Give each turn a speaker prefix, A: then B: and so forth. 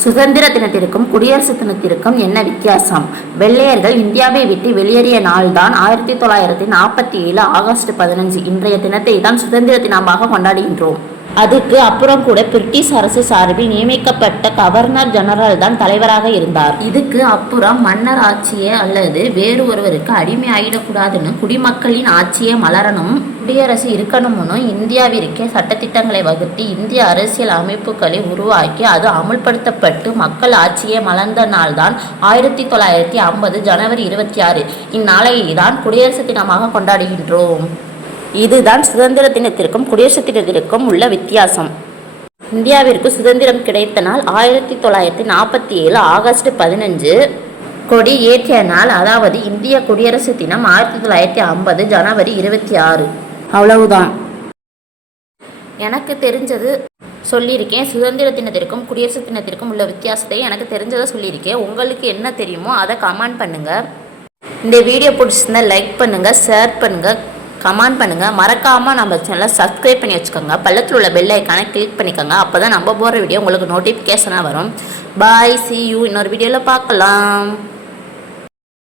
A: சுதந்திர தினத்திற்கும் குடியரசு தினத்திற்கும் என்ன வித்தியாசம்? வெள்ளையர்கள் இந்தியாவை விட்டு வெளியேறிய நாள்தான் ஆயிரத்தி தொள்ளாயிரத்தி நாற்பத்தி ஏழு ஆகஸ்ட் பதினஞ்சு. இன்றைய தினத்தை தான் சுதந்திர தினமாக கொண்டாடுகின்றோம். அதுக்கு அப்புறம் கூட பிரிட்டிஷ் அரசு சார்பில் நியமிக்கப்பட்ட கவர்னர் ஜெனரல் தான் தலைவராக இருந்தார். இதுக்கு அப்புறம் மன்னர் ஆட்சியே அல்லது வேறு ஒருவருக்கு அடிமை ஆகிடக்கூடாதுன்னு குடிமக்களின் ஆட்சியே மலரணும் குடியரசு இருக்கணும்னு இந்தியாவிற்கே சட்டத்திட்டங்களை வகுத்து இந்திய அரசியல் அமைப்புகளை உருவாக்கி அது அமுல்படுத்தப்பட்டு மக்கள் ஆட்சியை மலர்ந்த நாள்தான் ஆயிரத்தி தொள்ளாயிரத்தி ஐம்பது ஜனவரி இருபத்தி ஆறு. இந்நாளை தான் குடியரசு தினமாக கொண்டாடுகின்றோம். இதுதான் சுதந்திர தினத்திற்கும் குடியரசு தினத்திற்கும் உள்ள வித்தியாசம். இந்தியாவிற்கு சுதந்திரம் கிடைத்த நாள் ஆயிரத்தி தொள்ளாயிரத்தி நாற்பத்தி ஏழு ஆகஸ்ட் பதினஞ்சு. கொடி ஏற்றிய நாள் அதாவது இந்திய குடியரசு தினம் ஆயிரத்தி தொள்ளாயிரத்தி ஐம்பது ஜனவரி இருபத்தி ஆறு. அவ்வளவுதான். எனக்கு தெரிஞ்சது சொல்லியிருக்கேன் சுதந்திர தினத்திற்கும் குடியரசு தினத்திற்கும் உள்ள வித்தியாசத்தை எனக்கு தெரிஞ்சதை சொல்லியிருக்கேன். உங்களுக்கு என்ன தெரியுமோ அதை கமெண்ட் பண்ணுங்கள் இந்த வீடியோ பிடிச்சிருந்தா லைக் பண்ணுங்கள் ஷேர் பண்ணுங்கள் கமெண்ட் பண்ணுங்கள் மறக்காமல் நம்ம சேனலை சப்ஸ்கிரைப் பண்ணி வச்சுக்கோங்க. பள்ளத்தில் உள்ள பெல் ஐக்கானை கிளிக் பண்ணிக்கோங்க. அப்போ தான் நம்ம போகிற வீடியோ உங்களுக்கு நோட்டிஃபிகேஷனாக வரும். பாய் சி யூ இன்னொரு வீடியோவில் பார்க்கலாம்.